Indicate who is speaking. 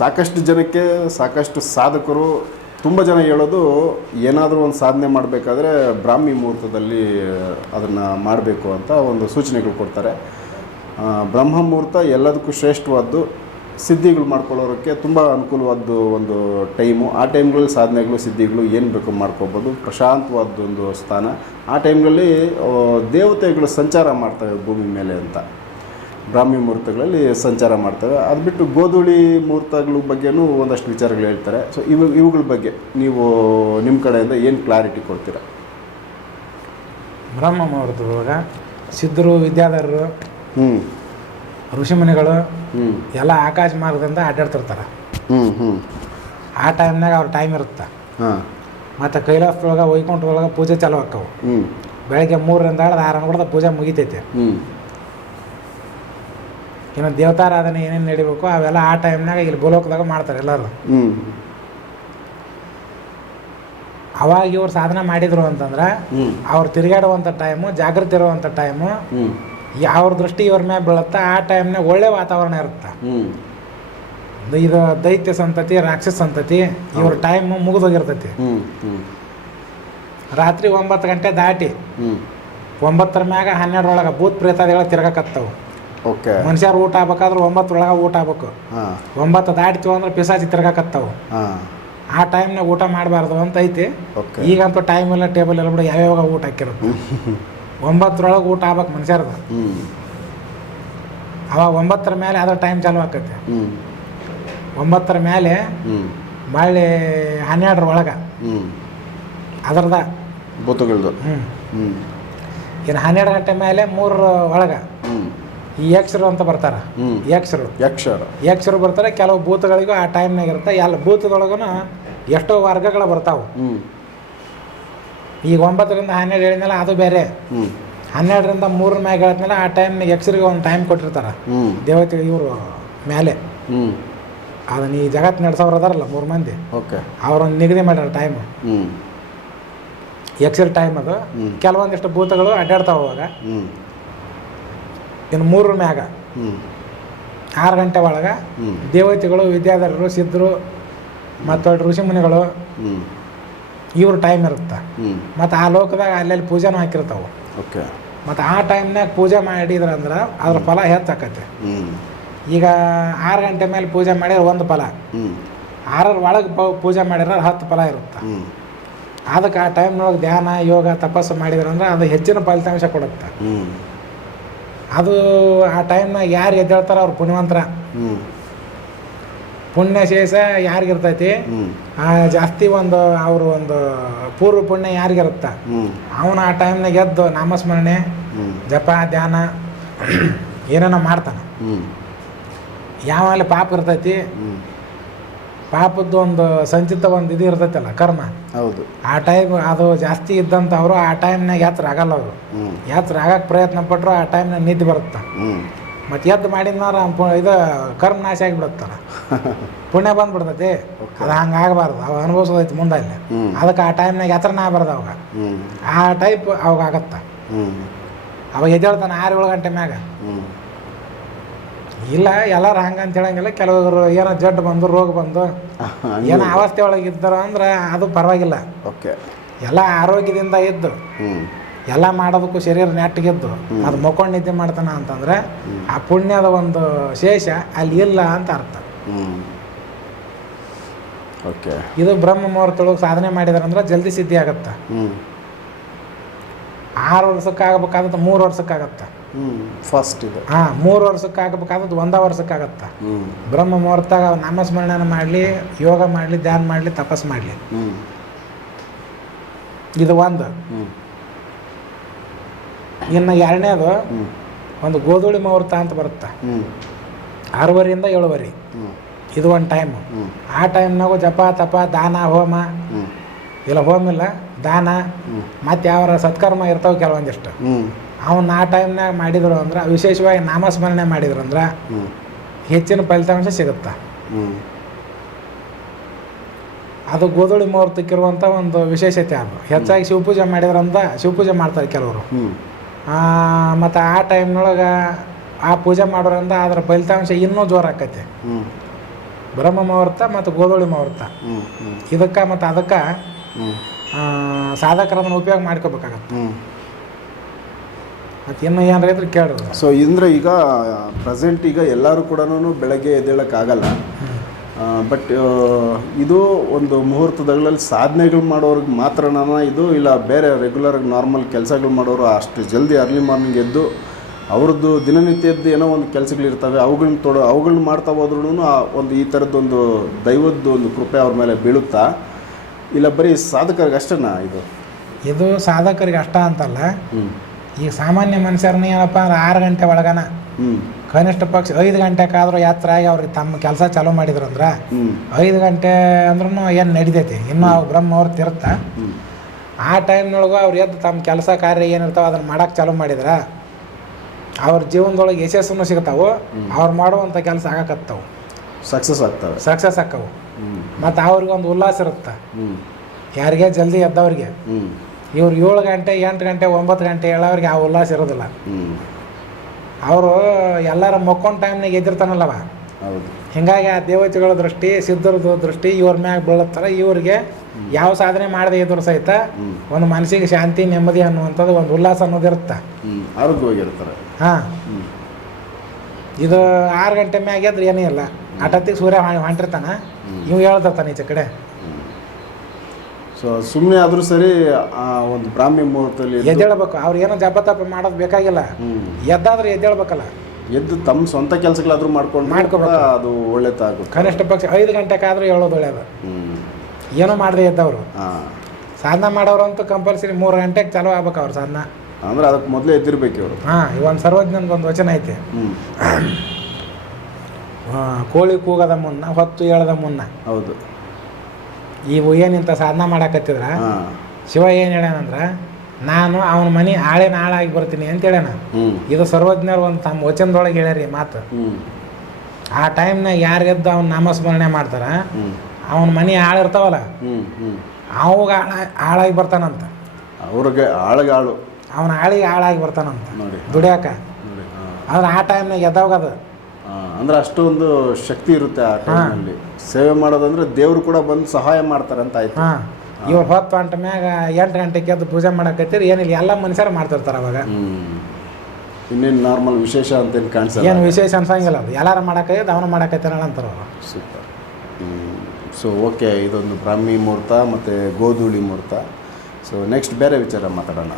Speaker 1: ಸಾಕಷ್ಟು ಜನಕ್ಕೆ, ಸಾಕಷ್ಟು ಸಾಧಕರು, ತುಂಬ ಜನ ಹೇಳೋದು ಏನಾದರೂ ಒಂದು ಸಾಧನೆ ಮಾಡಬೇಕಾದ್ರೆ ಬ್ರಾಹ್ಮಿ ಮುಹೂರ್ತದಲ್ಲಿ ಅದನ್ನು ಮಾಡಬೇಕು ಅಂತ ಒಂದು ಸೂಚನೆಗಳು ಕೊಡ್ತಾರೆ. ಬ್ರಹ್ಮ ಮುಹೂರ್ತ ಎಲ್ಲದಕ್ಕೂ ಶ್ರೇಷ್ಠವಾದ್ದು, ಸಿದ್ಧಿಗಳು ಮಾಡ್ಕೊಳ್ಳೋರಕ್ಕೆ ತುಂಬ ಅನುಕೂಲವಾದ್ದು ಒಂದು ಟೈಮು. ಆ ಟೈಮ್ಗಳಲ್ಲಿ ಸಾಧನೆಗಳು, ಸಿದ್ಧಿಗಳು ಏನು ಬೇಕು ಮಾಡ್ಕೋಬೋದು. ಪ್ರಶಾಂತವಾದ ಒಂದು ಸ್ಥಾನ. ಆ ಟೈಮ್ಗಳಲ್ಲಿ ದೇವತೆಗಳು ಸಂಚಾರ ಮಾಡ್ತವೆ ಭೂಮಿ ಮೇಲೆ ಅಂತ. ಬ್ರಾಹ್ಮಿ ಮುಹೂರ್ತಗಳಲ್ಲಿ ಸಂಚಾರ ಮಾಡ್ತವೆ. ಅದು ಬಿಟ್ಟು ಗೋಧೂಳಿ ಮುಹೂರ್ತಗಳ ಬಗ್ಗೆನೂ ಒಂದಷ್ಟು ವಿಚಾರಗಳು ಹೇಳ್ತಾರೆ. ಸೊ ಇವು ಇವುಗಳ ಬಗ್ಗೆ ನೀವು ನಿಮ್ಮ ಕಡೆಯಿಂದ ಏನು ಕ್ಲಾರಿಟಿ ಕೊಡ್ತೀರಾ?
Speaker 2: ಬ್ರಹ್ಮ ಮುಹೂರ್ತದೊಳಗೆ ಸಿದ್ಧರು ವಿದ್ಯಾಧರರು ಹ್ಞೂ ಋಷಿಮುನಿಗಳು ಹ್ಞೂ ಎಲ್ಲ ಆಕಾಶ ಮಾರ್ಗದಿಂದ ಅಡ್ಡಾಡ್ತಿರ್ತಾರೆ ಹ್ಞೂ ಹ್ಞೂ ಆ ಟೈಮ್ನಾಗ ಅವ್ರ ಟೈಮ್ ಇರುತ್ತೆ. ಹಾಂ. ಮತ್ತು ಕೈಲಾಸದೊಳಗೆ ವೈಕುಂಠದೊಳಗೆ ಪೂಜೆ ಚಾಲು ಆಕ್ಕವು ಹ್ಞೂ ಬೆಳಗ್ಗೆ ಮೂರರಿಂದ ಹಿಡ್ದು ಆರು ಅನ್ಬಿಡ್ದ ಪೂಜೆ ಮುಗಿತೈತೆ. ಹ್ಞೂ ಇನ್ನು ದೇವತಾರಾಧನೆ ಏನೇನು ನಡಿಬೇಕು ಅವೆಲ್ಲ ಆ ಟೈಮ್ನಾಗ ಇಲ್ಲಿ ಬೋಲೋಕದಾಗ ಮಾಡ್ತಾರೆ ಎಲ್ಲರೂ. ಹ್ಞೂ ಅವಾಗ ಇವ್ರು ಸಾಧನೆ ಮಾಡಿದ್ರು ಅಂತಂದ್ರೆ ಅವ್ರು ತಿರುಗಾಡುವಂಥ ಟೈಮು ಜಾಗೃತಿ ಇರುವಂಥ ಟೈಮು ಅವ್ರ ದೃಷ್ಟಿ ಇವ್ರ ಮೇಲೆ ಬೀಳುತ್ತೆ ಆ ಟೈಮ್ನಾಗ ಒಳ್ಳೆ ವಾತಾವರಣ ಇರುತ್ತೆ. ಇದು ದೈತ್ಯ ಸಂತತಿ ರಾಕ್ಷಸ ಸಂತತಿ ಇವ್ರ ಟೈಮ್ ಮುಗಿದೋಗಿರ್ತೈತಿ ರಾತ್ರಿ ಒಂಬತ್ತು ಗಂಟೆ ದಾಟಿ ಒಂಬತ್ತರ ಮ್ಯಾಗ ಹನ್ನೆರಡರೊಳಗೆ ಭೂತ್ ಪ್ರೇತಾದಿಗಳು ತಿರ್ಗಕತ್ತವು. ಓಕೆ ಮನುಷ್ಯರು ಊಟ ಆಗ್ಬೇಕಾದ್ರೆ ಒಂಬತ್ತರೊಳಗೆ ಊಟ ಆಗ್ಬೇಕು. ಹಾಂ. ಒಂಬತ್ತು ದಾಟ್ತೀವಿ ಅಂದ್ರೆ ಪಿಸಾಚಿ ತಿರ್ಗಕತ್ತವು. ಹಾಂ. ಆ ಟೈಮ್ನಾಗ ಊಟ ಮಾಡಬಾರ್ದು ಅಂತ ಐತಿ. ಓಕೆ ಈಗಂತೂ ಟೈಮ್ ಇಲ್ಲ ಟೇಬಲ್ ಇಲ್ಲ ಬಿಡು ಯಾವ್ಯಾವ ಊಟ ಹಾಕಿರುತ್ತೆ ಒಂಬತ್ತರೊಳಗೆ ಊಟ ಆಗ್ಬೇಕು ಮನುಷ್ಯರದು. ಹ್ಞೂ ಅವಾಗ ಒಂಬತ್ತರ ಮೇಲೆ ಅದ್ರ ಟೈಮ್ ಚಾಲು ಆಕೈತಿ ಹ್ಞೂ ಒಂಬತ್ತರ ಮೇಲೆ ಹ್ಞೂ ಮಳ್ಳಿ ಹನ್ನೆರಡರ ಒಳಗೆ. ಹ್ಞೂ ಅದ್ರದ
Speaker 1: ಭೂತಗಳದು. ಹ್ಞೂ ಹ್ಞೂ
Speaker 2: ಇನ್ನು ಹನ್ನೆರಡು ಗಂಟೆ ಮೇಲೆ ಮೂರರ ಒಳಗೆ. ಯಕ್ಷರು ಅಂತ ಬರ್ತಾರೆ. ಯಕ್ಷರು.
Speaker 1: ಯಕ್ಷರು.
Speaker 2: ಯಕ್ಷರ ಬರ್ತಾರೆ ಕೆಲವು ಭೂತಗಳಿಗೂ ಆ ಟೈಮ್ನಾಗ ಇರುತ್ತೆ ಎಲ್ಲ ಭೂತದೊಳಗೂ ಎಷ್ಟೋ ವರ್ಗಗಳು ಬರ್ತಾವೆ. ಈಗ ಒಂಬತ್ತರಿಂದ ಹನ್ನೆರಡು ಹೇಳಿದ್ಮೇಲೆ ಅದು ಬೇರೆ. ಹನ್ನೆರಡರಿಂದ ಮೂರರ ಮ್ಯಾಗ ಹೇಳಿದ್ಮೇಲೆ ಆ ಟೈಮ್ ಯಕ್ಷರಿಗೆ ಒಂದು ಟೈಮ್ ಕೊಟ್ಟಿರ್ತಾರೆ. ದೇವತೆ ಇವರು ಮೇಲೆ ಅದನ್ನ ಈ ಜಗತ್ತು ನಡೆಸೋರು ಅದಾರಲ್ಲ ಮೂರು ಮಂದಿ. ಓಕೆ. ಅವ್ರೊಂದು ನಿಗದಿ ಮಾಡ್ಯಾರ ಟೈಮ್ ಯಕ್ಷರ ಟೈಮ್ ಅದು. ಕೆಲವೊಂದಿಷ್ಟು ಭೂತಗಳು ಅಡ್ಡಾಡ್ತಾವೆ ಅವಾಗ. ಇನ್ನು ಮೂರರ ಮ್ಯಾಗ. ಆರು ಗಂಟೆ ಒಳಗೆ ದೇವತೆಗಳು ವಿದ್ಯಾಧರರು ಸಿದ್ಧರು ಮತ್ತು ಋಷಿಮುನಿಗಳು ಇವ್ರ ಟೈಮ್ ಇರುತ್ತೆ. ಮತ್ತು ಆ ಲೋಕದಾಗ ಅಲ್ಲೆಲ್ಲಿ ಪೂಜೆನೂ ಹಾಕಿರ್ತಾವೆ. ಓಕೆ. ಮತ್ತು ಆ ಟೈಮ್ನಾಗ ಪೂಜೆ ಮಾಡಿದ್ರಂದ್ರೆ ಅದ್ರ ಫಲ ಹೆಚ್ಚಾಕತ್ತೆ. ಈಗ ಆರು ಗಂಟೆ ಮೇಲೆ ಪೂಜೆ ಮಾಡಿದ್ರೆ ಒಂದು ಫಲ. ಆರರ ಒಳಗೆ ಪೂಜೆ ಮಾಡಿದ್ರೆ ಹತ್ತು ಫಲ ಇರುತ್ತೆ. ಅದಕ್ಕೆ ಆ ಟೈಮ್ನೊಳಗೆ ಧ್ಯಾನ ಯೋಗ ತಪಸ್ಸು ಮಾಡಿದ್ರಂದ್ರೆ ಅದು ಹೆಚ್ಚಿನ ಫಲಿತಾಂಶ ಕೊಡುತ್ತೆ. ಅದು ಆ ಟೈಮ್ನಾಗ ಯಾರು ಎದ್ದೇಳ್ತಾರೋ ಅವ್ರು ಪುಣ್ಯವಂತರ. ಪುಣ್ಯ ಶೇಷ ಯಾರಿಗಿರ್ತೈತಿ? ಜಾಸ್ತಿ ಒಂದು ಅವರು ಒಂದು ಪೂರ್ವ ಪುಣ್ಯ ಯಾರಿಗಿರುತ್ತ? ಅವನು ಆ ಟೈಮ್ನಾಗ ಎದ್ದು ನಾಮಸ್ಮರಣೆ ಜಪ ಧ್ಯಾನ ಏನೇನೋ ಮಾಡ್ತಾನೆ. ಯಾವಾಗಲೇ ಪಾಪ ಇರ್ತೈತಿ? ಪಾಪದ್ದು ಒಂದು ಸಂಚಿತ ಒಂದು ಇದು ಇರ್ತೈತಲ್ಲ ಕರ್ಮ. ಹೌದು. ಆ ಟೈಮ್ ಅದು ಜಾಸ್ತಿ ಇದ್ದಂಥವ್ರು ಆ ಟೈಮ್ನಾಗ ಯಾತ್ರ ಆಗಲ್ಲ ಅವರು. ಯಾತ್ರ ಆಗಕ್ಕೆ ಪ್ರಯತ್ನ ಪಟ್ಟರು ಆ ಟೈಮ್ನಾಗ ನಿದ್ದೆ ಬರುತ್ತೆ. ಮತ್ತು ಎದ್ದು ಮಾಡಿದ್ನಾರ ಪು- ಇದು ಕರ್ಮ ನಾಶ ಆಗಿಬಿಡುತ್ತಲ್ಲ. ಪುಣ್ಯ ಬಂದ್ಬಿಡ್ತೈತಿ. ಅದು ಹಂಗೆ ಆಗಬಾರ್ದು. ಅವು ಅನುಭವಿಸೋದೈತಿ ಮುಂದೆ ಅಲ್ಲಿ ಅದಕ್ಕೆ ಆ ಟೈಮ್ನಾಗ ಯಾತ್ರ ಆಗಬಾರ್ದು ಅವಾಗ. ಆ ಟೈಪ್ ಅವಾಗ ಆಗತ್ತೆ. ಅವಾಗ ಎದ್ದೇಳ್ತಾನೆ ಆರು ಏಳು ಗಂಟೆ ಮ್ಯಾಗ. ಇಲ್ಲ ಎಲ್ಲರೂ ಹಂಗ ಅಂತ ಹೇಳಂಗಿಲ್ಲ. ಕೆಲವರು ಏನೋ ಜಡ್ಡು ಬಂದು ರೋಗ ಬಂದು ಏನೋ ಅವಸ್ಥೆ ಒಳಗೆ ಇದ್ದಾರ ಅಂದ್ರೆ ಅದು ಪರವಾಗಿಲ್ಲ. ಓಕೆ. ಎಲ್ಲ ಆರೋಗ್ಯದಿಂದ ಇದ್ದು ಎಲ್ಲ ಮಾಡೋದಕ್ಕೂ ಶರೀರ ನೆಟ್ಟಗಿದ್ದು ಅದು ಮಕ್ಕೊಂಡು ನಿದ್ದೆ ಮಾಡ್ತಾನ ಅಂತಂದ್ರೆ ಆ ಪುಣ್ಯದ ಒಂದು ಶೇಷ ಅಲ್ಲಿ ಇಲ್ಲ ಅಂತ ಅರ್ಥ. ಓಕೆ. ಇದು ಬ್ರಹ್ಮ ಮುಹೂರ್ತೊಳಗೆ ಸಾಧನೆ ಮಾಡಿದಾರಂದ್ರೆ ಜಲ್ದಿ ಸಿದ್ಧಿ ಆಗತ್ತೆ. ಆರು ವರ್ಷಕ್ಕಾಗಬೇಕಾದಂತ ಮೂರು ವರ್ಷಕ್ಕಾಗತ್ತೆ. ಫಸ್ಟ್ ಇದು. ಹಾಂ ಮೂರು ವರ್ಷಕ್ಕೆ ಆಗಬೇಕಾದದ್ದು ಒಂದೇ ವರ್ಷಕ್ಕಾಗತ್ತೆ? ಹ್ಞೂ ಬ್ರಹ್ಮ ಮುಹೂರ್ತಾಗ ನಾಮಸ್ಮರಣನ ಮಾಡಲಿ ಯೋಗ ಮಾಡಲಿ ಧ್ಯಾನ ಮಾಡಲಿ ತಪಸ್ ಮಾಡಲಿ. ಇದು ಒಂದು. ಇನ್ನು ಎರಡನೇದು ಒಂದು ಗೋಧೂಳಿ ಮುಹೂರ್ತ ಅಂತ ಬರುತ್ತೆ? ಆರೂವರೆಯಿಂದ ಏಳುವರೆ. ಇದು ಒಂದು ಟೈಮ್ ಆ ಟೈಮ್ನಾಗು ಜಪ ತಪ ದಾನ ಹೋಮ. ಇಲ್ಲ ಹೋಮ. ಇಲ್ಲ ದಾನ. ಮತ್ತೆ ಮತ್ತು ಯಾವ ಸತ್ಕರ್ಮ ಇರ್ತಾವೆ ಕೆಲವೊಂದಿಷ್ಟು ಹ್ಞೂ ಅವನ್ನ ಆ ಟೈಮ್ನಾಗ ಮಾಡಿದ್ರು ಅಂದ್ರೆ ವಿಶೇಷವಾಗಿ ನಾಮಸ್ಮರಣೆ ಮಾಡಿದ್ರು ಅಂದ್ರೆ ಹೆಚ್ಚಿನ ಫಲಿತಾಂಶ ಸಿಗುತ್ತೆ. ಅದು ಗೋಧೂಳಿ ಮುಹೂರ್ತಕ್ಕಿರುವಂಥ ಒಂದು ವಿಶೇಷತೆ ಅದು. ಹೆಚ್ಚಾಗಿ ಶಿವಪೂಜೆ ಮಾಡಿದ್ರಂತ ಶಿವಪೂಜೆ ಮಾಡ್ತಾರೆ ಕೆಲವರು. ಮತ್ತು ಆ ಟೈಮ್ನೊಳಗೆ ಆ ಪೂಜೆ ಮಾಡೋದ್ರಿಂದ ಅದರ ಫಲಿತಾಂಶ ಇನ್ನೂ ಜೋರು ಆಕೈತಿ. ಬ್ರಹ್ಮ ಮುಹೂರ್ತ ಮತ್ತು ಗೋದಳಿ ಮುಹೂರ್ತ. ಇದಕ್ಕೆ ಮತ್ತು ಅದಕ್ಕೆ ಸಾಧಕರನ್ನು ಸಾಧಕರು ಉಪಯೋಗ ಮಾಡ್ಕೋಬೇಕಾಗತ್ತೆ. ಹ್ಞೂ ಏನು ರೈತರು ಕೇಳ್ರಿ?
Speaker 1: ಸೊ ಇದ್ರೆ ಈಗ ಪ್ರೆಸೆಂಟ್ ಈಗ ಎಲ್ಲರೂ ಕೂಡ ಬೆಳಗ್ಗೆ ಎದ್ದೇಳೋಕ್ಕಾಗಲ್ಲ ಬಟ್ ಇದು ಒಂದು ಮುಹೂರ್ತದಗಳಲ್ಲಿ ಸಾಧನೆಗಳು ಮಾಡೋರಿಗೆ ಮಾತ್ರನ ಇದು ಇಲ್ಲ ಬೇರೆ ರೆಗ್ಯುಲರ್ ನಾರ್ಮಲ್ ಕೆಲಸಗಳು ಮಾಡೋರು ಅಷ್ಟು ಜಲ್ದಿ ಅರ್ಲಿ ಮಾರ್ನಿಂಗ್ ಎದ್ದು ಅವ್ರದ್ದು ದಿನನಿತ್ಯದ್ದು ಏನೋ ಒಂದು ಕೆಲಸಗಳಿರ್ತವೆ ಅವುಗಳನ್ನ ತೊಡೋ ಅವುಗಳನ್ನ ಮಾಡ್ತಾ ಹೋದ್ರೂ ಒಂದು ಈ ಥರದ್ದೊಂದು ದೈವದ್ದು ಒಂದು ಕೃಪೆ ಅವ್ರ ಮೇಲೆ ಬೀಳುತ್ತಾ? ಇಲ್ಲ ಬರೀ ಸಾಧಕರಿಗೆ ಅಷ್ಟೇನಾ ಇದು?
Speaker 2: ಇದು ಸಾಧಕರಿಗೆ ಅಷ್ಟ ಅಂತಲ್ಲ. ಹ್ಞೂ ಈಗ ಸಾಮಾನ್ಯ ಮನುಷ್ಯರನ್ನ ಏನಪ್ಪ ಅಂದ್ರೆ ಆರು ಗಂಟೆ ಒಳಗನ ಕನಿಷ್ಠ ಪಕ್ಷ ಐದು ಗಂಟೆಕ್ಕಾದ್ರೂ ಯಾತ್ರೆ ಆಗಿ ಅವ್ರಿಗೆ ತಮ್ಮ ಕೆಲಸ ಚಾಲೂ ಮಾಡಿದ್ರು ಅಂದ್ರೆ ಐದು ಗಂಟೆ ಅಂದ್ರೂ ಏನು ನಡಿತೈತಿ? ಇನ್ನೂ ಅವ್ರು ಬ್ರಹ್ಮ ಅವ್ರು ತಿರುತ್ತ ಆ ಟೈಮ್ನೊಳಗೂ ಅವ್ರು ಎದ್ದು ತಮ್ಮ ಕೆಲಸ ಕಾರ್ಯ ಏನಿರ್ತಾವೆ ಅದನ್ನು ಮಾಡೋಕೆ ಚಾಲೂ ಮಾಡಿದ್ರೆ ಅವ್ರ ಜೀವನದೊಳಗೆ ಯಶಸ್ಸನ್ನು ಸಿಗ್ತಾವು ಅವ್ರು ಮಾಡುವಂಥ ಕೆಲಸ ಆಗಕತ್ತವು.
Speaker 1: ಸಕ್ಸಸ್ ಆಗ್ತವೆ.
Speaker 2: ಸಕ್ಸಸ್ ಆಕ್ಕವು ಮತ್ತು ಅವ್ರಿಗೊಂದು ಉಲ್ಲಾಸ ಇರುತ್ತೆ? ಯಾರಿಗೆ? ಜಲ್ದಿ ಎದ್ದವ್ರಿಗೆ. ಇವ್ರು ಏಳು ಗಂಟೆ ಎಂಟು ಗಂಟೆ ಒಂಬತ್ತು ಗಂಟೆ ಹೇಳೋರಿಗೆ ಆ ಉಲ್ಲಾಸ ಇರೋದಿಲ್ಲ. ಅವರು ಎಲ್ಲರ ಮಕ್ಕೊಂಡ್ ಟೈಮ್ನಾಗ ಎದ್ದಿರ್ತಾನಲ್ಲವ? ಹಿಂಗಾಗಿ ಆ ದೇವತೆಗಳ ದೃಷ್ಟಿ ಸಿದ್ಧರದು ದೃಷ್ಟಿ ಇವ್ರ ಮ್ಯಾಗ ಬೀಳುತ್ತಾರೆ. ಇವ್ರಿಗೆ ಯಾವ ಸಾಧನೆ ಮಾಡದೆ ಇದ್ರು ಸಹಿತ ಒಂದು ಮನಸ್ಸಿಗೆ ಶಾಂತಿ ನೆಮ್ಮದಿ ಅನ್ನುವಂಥದ್ದು ಒಂದು ಉಲ್ಲಾಸ ಅನ್ನೋದು ಇರುತ್ತೆ. ಹಾ. ಇದು ಆರು ಗಂಟೆ ಮ್ಯಾಗ ಎದ್ರೆ ಏನೂ ಇಲ್ಲ. ಹಠತ್ತಿಗೆ ಸೂರ್ಯ ಹೊಂಟಿರ್ತಾನ. ಇವ್ ಹೇಳ್ತಿರ್ತಾನೆ ಈಚೆ ಕಡೆ.
Speaker 1: ಸೊ ಸುಮ್ಮನೆ ಆದರೂ ಸರಿ ಆ ಒಂದು ಬ್ರಾಹ್ಮಿ ಮುಹೂರ್ತದಲ್ಲಿ
Speaker 2: ಎದ್ದು ಎದ್ದೇಳ್ಬೇಕು. ಅವ್ರು ಏನೋ ಜಬ್ಬ ತಪ್ಪ ಮಾಡೋದು ಬೇಕಾಗಿಲ್ಲ. ಎದ್ದಾದ್ರೆ ಎದ್ದೇಳ್ಬೇಕಲ್ಲ.
Speaker 1: ಎದ್ದು ತಮ್ಮ ಸ್ವಂತ ಕೆಲಸಗಳಾದ್ರೂ ಮಾಡ್ಕೊಂಡು
Speaker 2: ಮಾಡ್ಕೊಬೇಕು. ಅದು ಒಳ್ಳೇದಾಗುತ್ತೆ. ಕನಿಷ್ಠ ಪಕ್ಷ ಐದು ಗಂಟೆಗಾದ್ರೂ ಹೇಳೋದು ಒಳ್ಳೆಯದು ಹ್ಞೂ ಏನೋ ಮಾಡದೆ ಎದ್ದವರು. ಹಾಂ. ಸಾಧನ ಮಾಡೋರಂತೂ ಕಂಪಲ್ಸರಿ ಮೂರು ಗಂಟೆಗೆ ಚಾಲೂ ಆಗ್ಬೇಕು ಅವ್ರು ಸಾಧನ.
Speaker 1: ಅಂದ್ರೆ ಅದಕ್ಕೆ ಮೊದಲೇ ಎದ್ದಿರ್ಬೇಕು ಇವರು.
Speaker 2: ಹಾಂ ಇವೊಂದು ಸರ್ವಜ್ಞನ್ಗೆ ಒಂದು ವಚನ ಐತೆ. ಹ್ಞೂ ಆ, ಕೋಳಿ ಕೂಗದ ಮುನ್ನ ಹೊತ್ತು ಹೇಳದ ಮುನ್ನ. ಹೌದು. ಇವು ಇಂಥ ಸಾಧನ ಮಾಡಾಕತ್ತಿದ್ರ? ಶಿವ ಏನು ಹೇಳ್ಯಾನಂದ್ರೆ ನಾನು ಅವನ ಮನೆ ಆಳೆ ನಾಳಾಗಿ ಬರ್ತೀನಿ ಅಂತ ಹೇಳ್ಯಾನ. ಇದು ಸರ್ವಜ್ಞರು ಒಂದು ತಮ್ಮ ವಚನದೊಳಗೆ ಹೇಳ್ಯಾರಿ ಈ ಮಾತು. ಆ ಟೈಮ್ನಾಗ ಯಾರಿಗೆದ್ದು ಅವ್ನ ನಾಮಸ್ಮರಣೆ ಮಾಡ್ತಾರ ಅವನ ಮನೆ ಹ್ಞೂ ಅವಾಗ ಆಳ ಆಳಾಗಿ ಬರ್ತಾನಂತ.
Speaker 1: ಅವ್ರಿಗೆ ಆಳುಗಾಳು
Speaker 2: ಅವನ ಆಳಿಗೆ ಆಳಾಗಿ ಬರ್ತಾನಂತ. ದುಡಿಯಾಕ. ಆದ್ರೆ ಆ ಟೈಮ್ನಾಗ ಎದ್ದಾವಾಗ ಅದು.
Speaker 1: ಅಂದ್ರೆ ಅಷ್ಟೊಂದು ಶಕ್ತಿ ಇರುತ್ತೆ ಆ ಟೈಮಲ್ಲಿ ಸೇವೆ ಮಾಡೋದಂದ್ರೆ ದೇವರು ಕೂಡ ಬಂದು ಸಹಾಯ ಮಾಡ್ತಾರೆ ಅಂತ ಆಯ್ತು. ಹಾಂ.
Speaker 2: ಇವ್ರು ಹೊತ್ತು ಅಂಟ ಮ್ಯಾಗ ಎಂಟು ಗಂಟೆಗೆ ಎದ್ದು ಪೂಜೆ ಮಾಡಕತ್ತೀರಿ ಏನಿಲ್ಲ ಎಲ್ಲ ಮನುಷ್ಯರು ಮಾಡ್ತಿರ್ತಾರೆ ಅವಾಗ.
Speaker 1: ಇನ್ನೇನು ನಾರ್ಮಲ್ ವಿಶೇಷ ಅಂತೇನು ಕಾಣಿಸಲ್ಲ.
Speaker 2: ಏನು ವಿಶೇಷ ಅನ್ಸಂಗಿಲ್ಲ ಅದು. ಎಲ್ಲಾರು ಮಾಡಕೈದು ಅವನು ಮಾಡಕತ್ತಾನ ಅಂತಾರ ಅವರು. ಸೂಪರ್.
Speaker 1: ಸೊ ಓಕೆ ಇದೊಂದು ಬ್ರಾಹ್ಮಿ ಮುಹೂರ್ತ ಮತ್ತು ಗೋಧೂಳಿ ಮುಹೂರ್ತ. ಸೊ ನೆಕ್ಸ್ಟ್ ಬೇರೆ ವಿಚಾರ ಮಾತಾಡೋಣ.